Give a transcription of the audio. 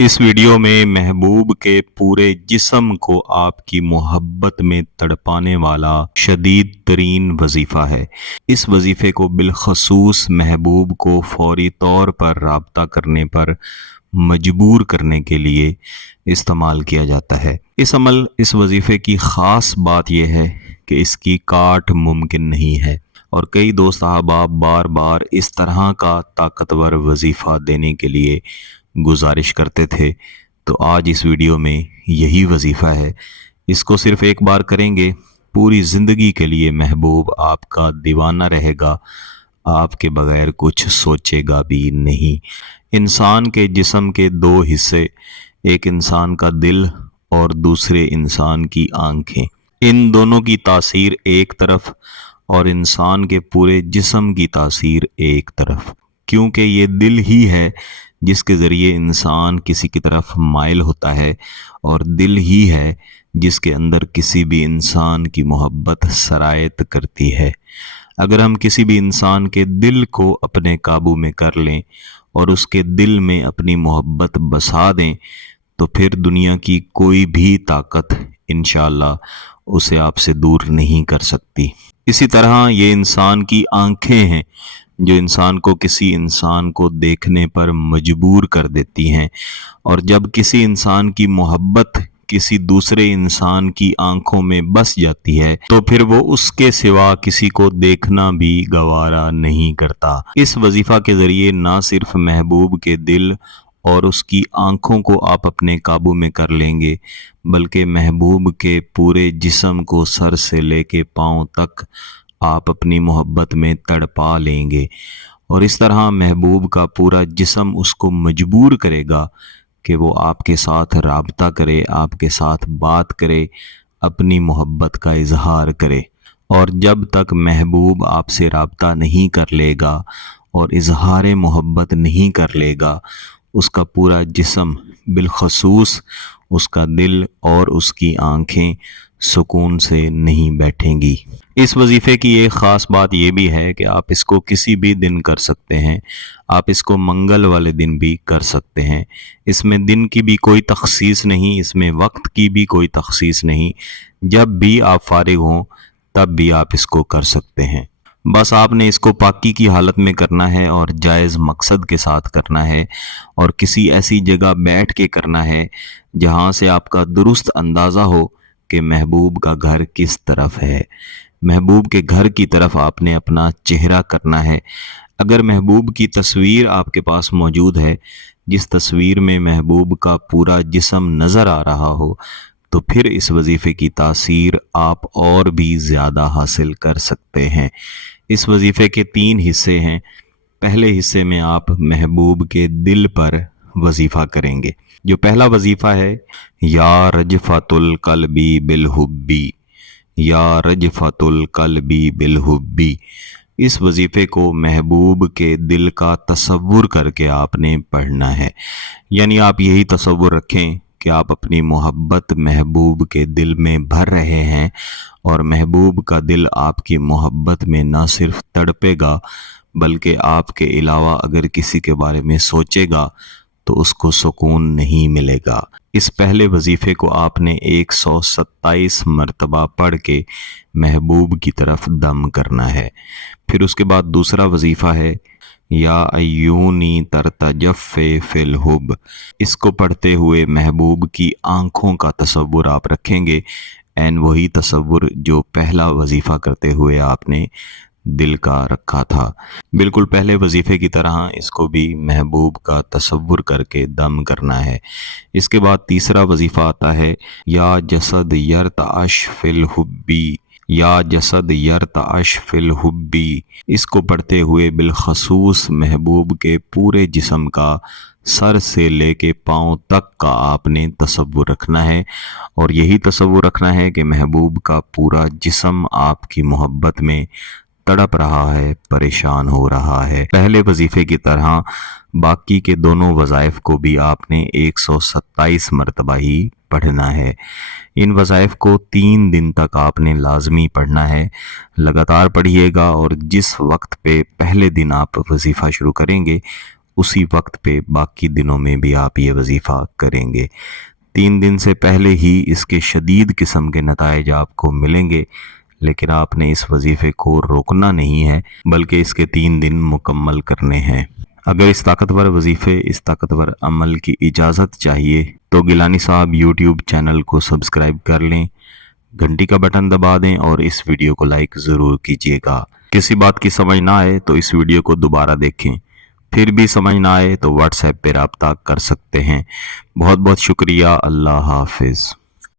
इस वीडियो में महबूब के पूरे जिस्म को आपकी मोहब्बत में तड़पाने वाला शदीद तरीन वजीफ़ा है। इस वजीफ़े को बिलखसूस महबूब को फौरी तौर पर राब्ता करने पर मजबूर करने के लिए इस्तेमाल किया जाता है। इस वजीफ़े की ख़ास बात यह है कि इसकी काट मुमकिन नहीं है और कई दोस्त अहबाब बार बार इस तरह का ताकतवर वजीफ़ा देने के लिए गुजारिश करते थे। तो आज इस वीडियो में यही वजीफ़ा है। इसको सिर्फ एक बार करेंगे, पूरी ज़िंदगी के लिए महबूब आपका दीवाना रहेगा, आपके बगैर कुछ सोचेगा भी नहीं। इंसान के जिस्म के दो हिस्से, एक इंसान का दिल और दूसरे इंसान की आंखें। इन दोनों की तासीर एक तरफ और इंसान के पूरे जिस्म की तासीर एक तरफ, क्योंकि ये दिल ही है जिसके ज़रिए इंसान किसी की तरफ माइल होता है और दिल ही है जिसके अंदर किसी भी इंसान की मोहब्बत सरायत करती है। अगर हम किसी भी इंसान के दिल को अपने काबू में कर लें और उसके दिल में अपनी मोहब्बत बसा दें तो फिर दुनिया की कोई भी ताकत इंशाअल्लाह उसे आपसे दूर नहीं कर सकती। इसी तरह ये इंसान की आंखें हैं जो इंसान को किसी इंसान को देखने पर मजबूर कर देती हैं, और जब किसी इंसान की मोहब्बत किसी दूसरे इंसान की आंखों में बस जाती है तो फिर वो उसके सिवा किसी को देखना भी गवारा नहीं करता। इस वजीफा के ज़रिए ना सिर्फ महबूब के दिल और उसकी आंखों को आप अपने काबू में कर लेंगे, बल्कि महबूब के पूरे जिस्म को सर से लेके पाँव तक आप अपनी मोहब्बत में तड़पा लेंगे। और इस तरह महबूब का पूरा जिस्म उसको मजबूर करेगा कि वो आपके साथ राब्ता करे, आपके साथ बात करे, अपनी मोहब्बत का इजहार करे। और जब तक महबूब आपसे राब्ता नहीं कर लेगा और इजहार मोहब्बत नहीं कर लेगा, उसका पूरा जिस्म बिलखसूस उसका दिल और उसकी आंखें सुकून से नहीं बैठेंगी। इस वजीफ़े की एक ख़ास बात यह भी है कि आप इसको किसी भी दिन कर सकते हैं। आप इसको मंगल वाले दिन भी कर सकते हैं। इसमें दिन की भी कोई तखसीस नहीं, इसमें वक्त की भी कोई तखसीस नहीं। जब भी आप फारिग हों तब भी आप इसको कर सकते हैं। बस आपने इसको पाकी की हालत में करना है और जायज़ मकसद के साथ करना है, और किसी ऐसी जगह बैठ के करना है जहाँ से आपका दुरुस्त अंदाज़ा हो कि महबूब का घर किस तरफ है। महबूब के घर की तरफ आपने अपना चेहरा करना है। अगर महबूब की तस्वीर आपके पास मौजूद है, जिस तस्वीर में महबूब का पूरा जिस्म नज़र आ रहा हो, तो फिर इस वजीफ़े की तासीर आप और भी ज़्यादा हासिल कर सकते हैं। इस वजीफ़े के 3 हिस्से हैं। पहले हिस्से में आप महबूब के दिल पर वजीफ़ा करेंगे। जो पहला वजीफ़ा है, या रजफ़तुल क़ल्बी बिलहुब्बी, या रजफ़तुल क़ल्बी बिलहुब्बी। इस वजीफ़े को महबूब के दिल का तसव्वुर करके आपने पढ़ना है। यानी आप यही तसव्वुर रखें कि आप अपनी मोहब्बत महबूब के दिल में भर रहे हैं और महबूब का दिल आपकी मोहब्बत में ना सिर्फ तड़पेगा बल्कि आपके अलावा अगर किसी के बारे में सोचेगा तो उसको सुकून नहीं मिलेगा। इस पहले वजीफ़े को आपने 127 मरतबा पढ़ के महबूब की तरफ दम करना है। फिर उसके बाद दूसरा वजीफ़ा है, या अयूनी तरतजफ़े फिल हुब। इसको पढ़ते हुए महबूब की आंखों का तसव्वुर आप रखेंगे, एन वही तसव्वुर जो पहला वजीफ़ा करते हुए आपने दिल का रखा था। बिल्कुल पहले वजीफ़े की तरह इसको भी महबूब का तसव्वुर करके दम करना है। इसके बाद तीसरा वजीफ़ा आता है, या जसद यरतअश फिल हुब्बी, या जसद यरतअश फिल हुब्बी। इसको पढ़ते हुए बिलखसूस महबूब के पूरे जिस्म का सर से लेके पाँव तक का आपने तसव्वुर रखना है, और यही तसव्वुर रखना है कि महबूब का पूरा जिस्म आपकी मोहब्बत में तड़प रहा है, परेशान हो रहा है। पहले वजीफ़े की तरह बाकी के दोनों वज़ाइफ को भी आपने 127 मरतबा ही पढ़ना है। इन वज़ाइफ को 3 दिन तक आपने लाजमी पढ़ना है। लगातार पढ़िएगा और जिस वक्त पे पहले दिन आप वजीफ़ा शुरू करेंगे उसी वक्त पे बाकी दिनों में भी आप ये वजीफ़ा करेंगे। 3 दिन से पहले ही इसके शदीद किस्म के नताइज आपको मिलेंगे, लेकिन आपने इस वजीफ़े को रोकना नहीं है बल्कि इसके 3 दिन मुकम्मल करने हैं। अगर इस ताकतवर वजीफ़े, इस ताकतवर अमल की इजाज़त चाहिए तो गिलानी साहब यूट्यूब चैनल को सब्सक्राइब कर लें, घंटी का बटन दबा दें और इस वीडियो को लाइक ज़रूर कीजिएगा। किसी बात की समझ ना आए तो इस वीडियो को दोबारा देखें, फिर भी समझ ना आए तो व्हाट्सएप पे रब्ता कर सकते हैं। बहुत बहुत शुक्रिया। अल्लाह हाफिज़।